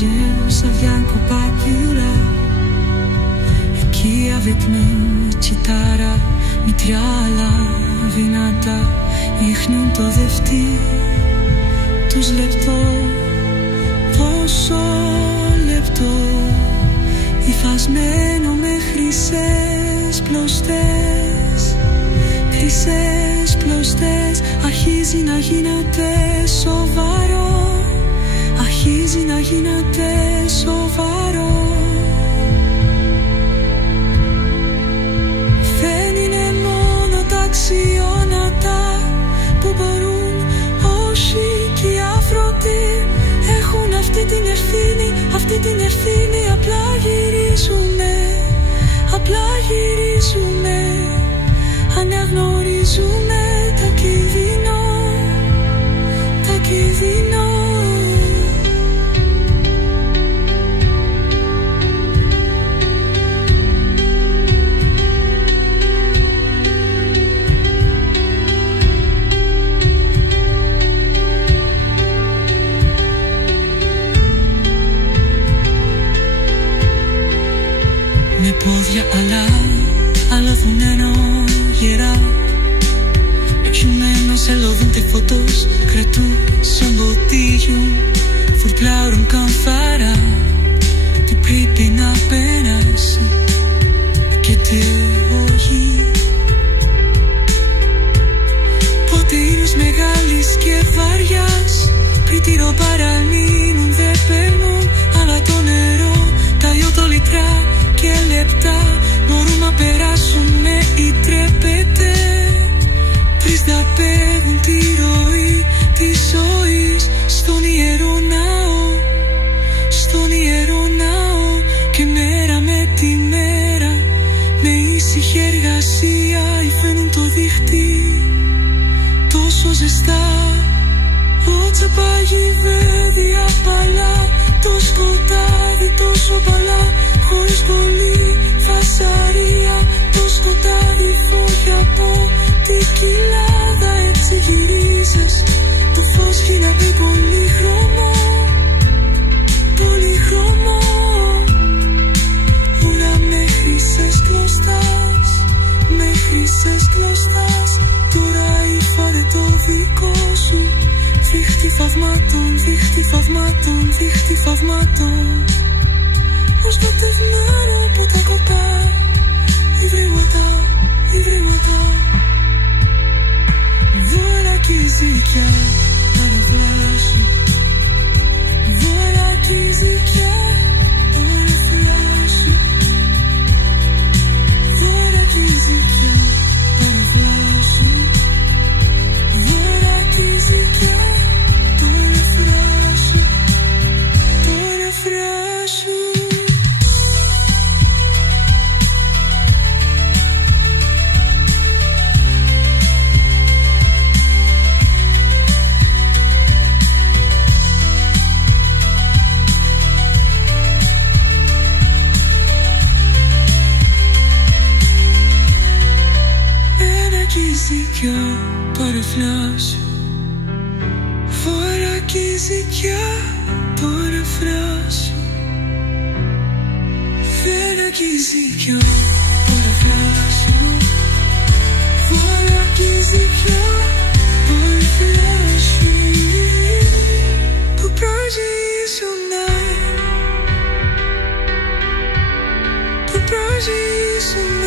yeux, ça vient κοπάκουλα. Εκεί avec nous, τσιτάρα, μητριάλα, δυνατά, ίχνουν το δευτή, τους λεπτό, πόσο λεπτό, υφασμένο με χρυσές πλωστές, χρυσές πλωστές, αρχίζει να γίνεται σοβαρό, αρχίζει να γίνεται σοβαρό. Δεν είναι μόνο τα αξιώνατα που μπορούν, όσοι και οι άφρωτοι έχουν αυτή την ευθύνη, αυτή την ευθύνη. Απλά γυρίζουμε, απλά γυρίζουμε, αναγνωρίζουμε τα κίνδυνο, τα κίνδυνο. Με πόδια αλλά δεν γερά, exhumanos se lo de fotos, creatur som botillo, forklarum kan fara, det πρέπει να πέρασε και όχι. Ποτήρους μεγάλης και βαριάς, πριτήρο παραλύνουν, δεν παίρνουν, αλλά το νερό, τα 8 λιτρά και λεπτά μπορούν να περάσουν ή τρέπεται. Τρεις θα παίρνουν τη ροή της ζωής στον ιερό ναό, στον ιερό ναό. Και μέρα με τη μέρα με ήσυχη εργασία υφαίνουν το δίχτυ τόσο ζεστά. Πότσα παγιβέδει απαλά, το σκοτάδι τόσο παλά, χωρίς πολύ φασαρία, το σκοτάδι φόχει από την κοιλάδα. Έτσι γυρίζεις, το φως γίνεται πολύχρωμο, πολύχρωμο. Όλα με χρυσές κλωστάς, με χρυσές κλωστάς. Τώρα ήφανε το δικό σου, δίχτυ θαυμάτων, δίχτυ θαυμάτων, δίχτυ θαυμάτων. Προστατευμένο από τα κοπά ιδρύματα, ιδρύματα. Δώρα και ζήκια παραφλάσου, δώρα και ζήκια παραφλάσου, δώρα και ζήκια παραφλάσου, δώρα και ζήκια παραφλάσου, παραφλάσου. Ζήκια παραφλάσου, φορά και ζήκια παραφράσου, φέρα και ζήκια παραφλάσου, φορά και ζήκια παραφράσου. Που προζήσουνε, που προζήσουνε.